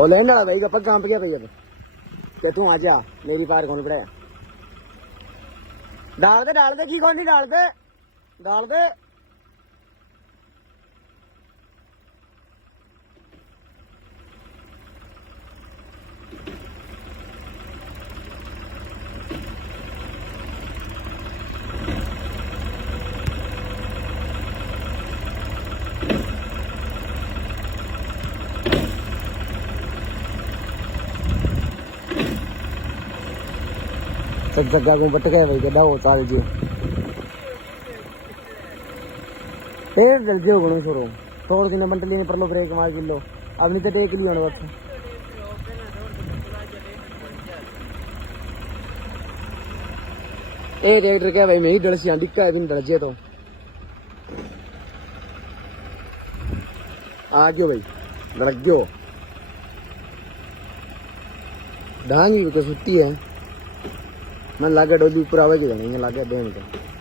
और लेने वाला भाई गप्पा काम पे क्या भैया तो तू आ जा मेरी पार कौन पड़ाया डाल दे की कौन नहीं डाल दे सब जगह को बट गया भाई गड्ढा हो चाल जी पेड़ जल जियो गुणू छोरो थोड़ दिन मंडली ने पर लो ब्रेक मार किलो अब नहीं तो टेक लियो बस ए ट्रैक्टर क्या भाई मेरी डल सी डिक्का है डल जे तो आ गयो भाई लग गयो डांगी तो सुती है मैं लागे डोली ऊपर आवे के नहीं लागे 2 मिनट